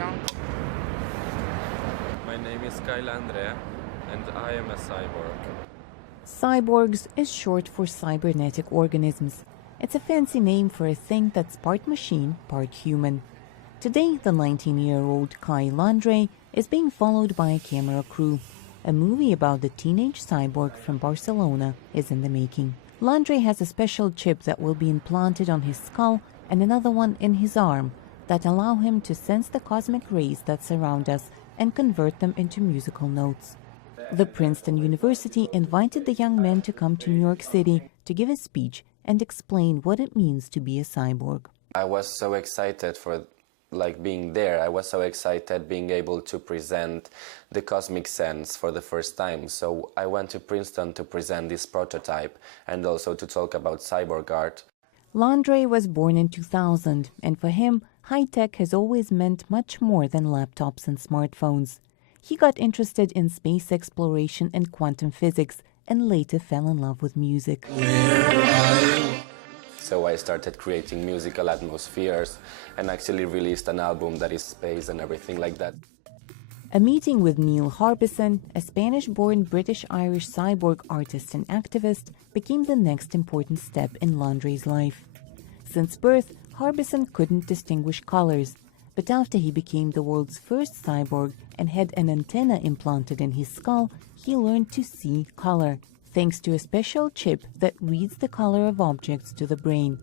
question. My name is Kai Landre, and I am a cyborg. Cyborgs is short for cybernetic organisms. It's a fancy name for a thing that's part machine, part human. Today, the 19-year-old Kai Landre is being followed by a camera crew. A movie about the teenage cyborg from Barcelona is in the making. Landre has a special chip that will be implanted on his skull and another one in his arm that allow him to sense the cosmic rays that surround us and convert them into musical notes. The Princeton University invited the young men to come to New York City to give a speech and explain what it means to be a cyborg. I was so excited for being there. I was so excited being able to present the cosmic sense for the first time. So I went to Princeton to present this prototype and also to talk about cyborg art. Landre was born in 2000, and for him, high-tech has always meant much more than laptops and smartphones. He got interested in space exploration and quantum physics and later fell in love with music. So I started creating musical atmospheres and actually released an album that is space and everything like that. A meeting with Neil Harbison, a Spanish-born British-Irish cyborg artist and activist, became the next important step in Landre's life. Since birth, Harbison couldn't distinguish colors, but after he became the world's first cyborg and had an antenna implanted in his skull, he learned to see color, thanks to a special chip that reads the color of objects to the brain.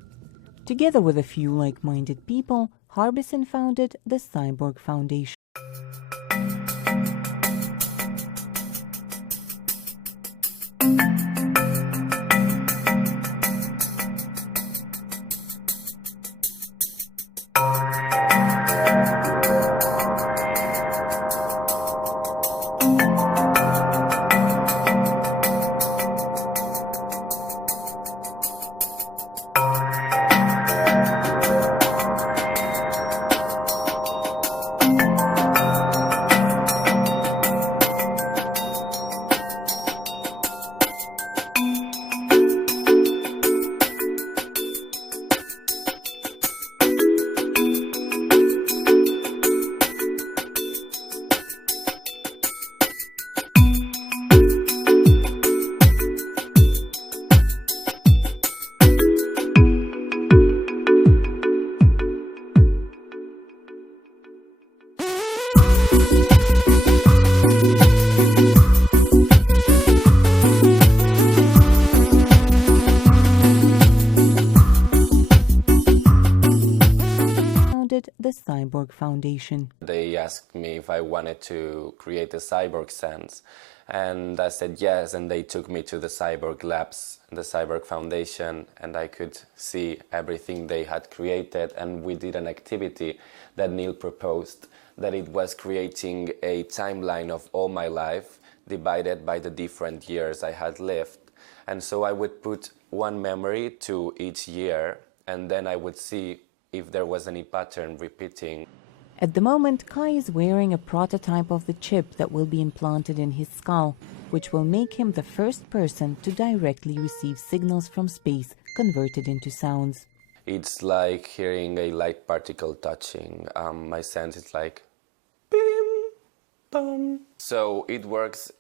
Together with a few like-minded people, Harbison founded the Cyborg Foundation. The Cyborg Foundation. They asked me if I wanted to create a cyborg sense, and I said yes, and they took me to the Cyborg Labs, the Cyborg Foundation, and I could see everything they had created, and we did an activity that Neil proposed, that it was creating a timeline of all my life divided by the different years I had lived. And so I would put one memory to each year, and then I would see if there was any pattern repeating. At the moment, Kai is wearing a prototype of the chip that will be implanted in his skull, which will make him the first person to directly receive signals from space converted into sounds. It's like hearing a light particle touching. My sense is like bim, bum. So it works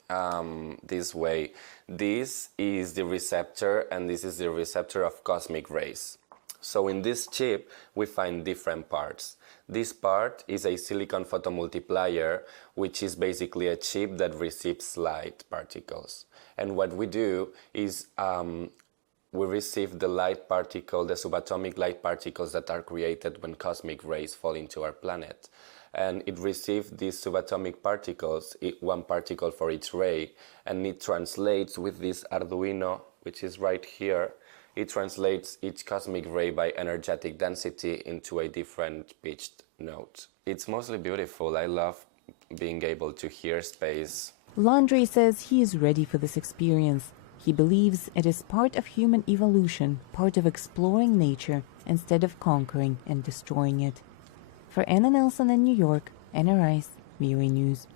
this way. This is the receptor, and this is the receptor of cosmic rays. So in this chip, we find different parts. This part is a silicon photomultiplier, which is basically a chip that receives light particles. And what we do is we receive the light particle, the subatomic light particles that are created when cosmic rays fall into our planet. And it receives these subatomic particles, one particle for each ray, and it translates with this Arduino, which is right here. It translates each cosmic ray by energetic density into a different pitched note. It's mostly beautiful. I love being able to hear space. Landre says he is ready for this experience. He believes it is part of human evolution, part of exploring nature instead of conquering and destroying it. For Anna Nelson in New York, Anna Rice VOA News.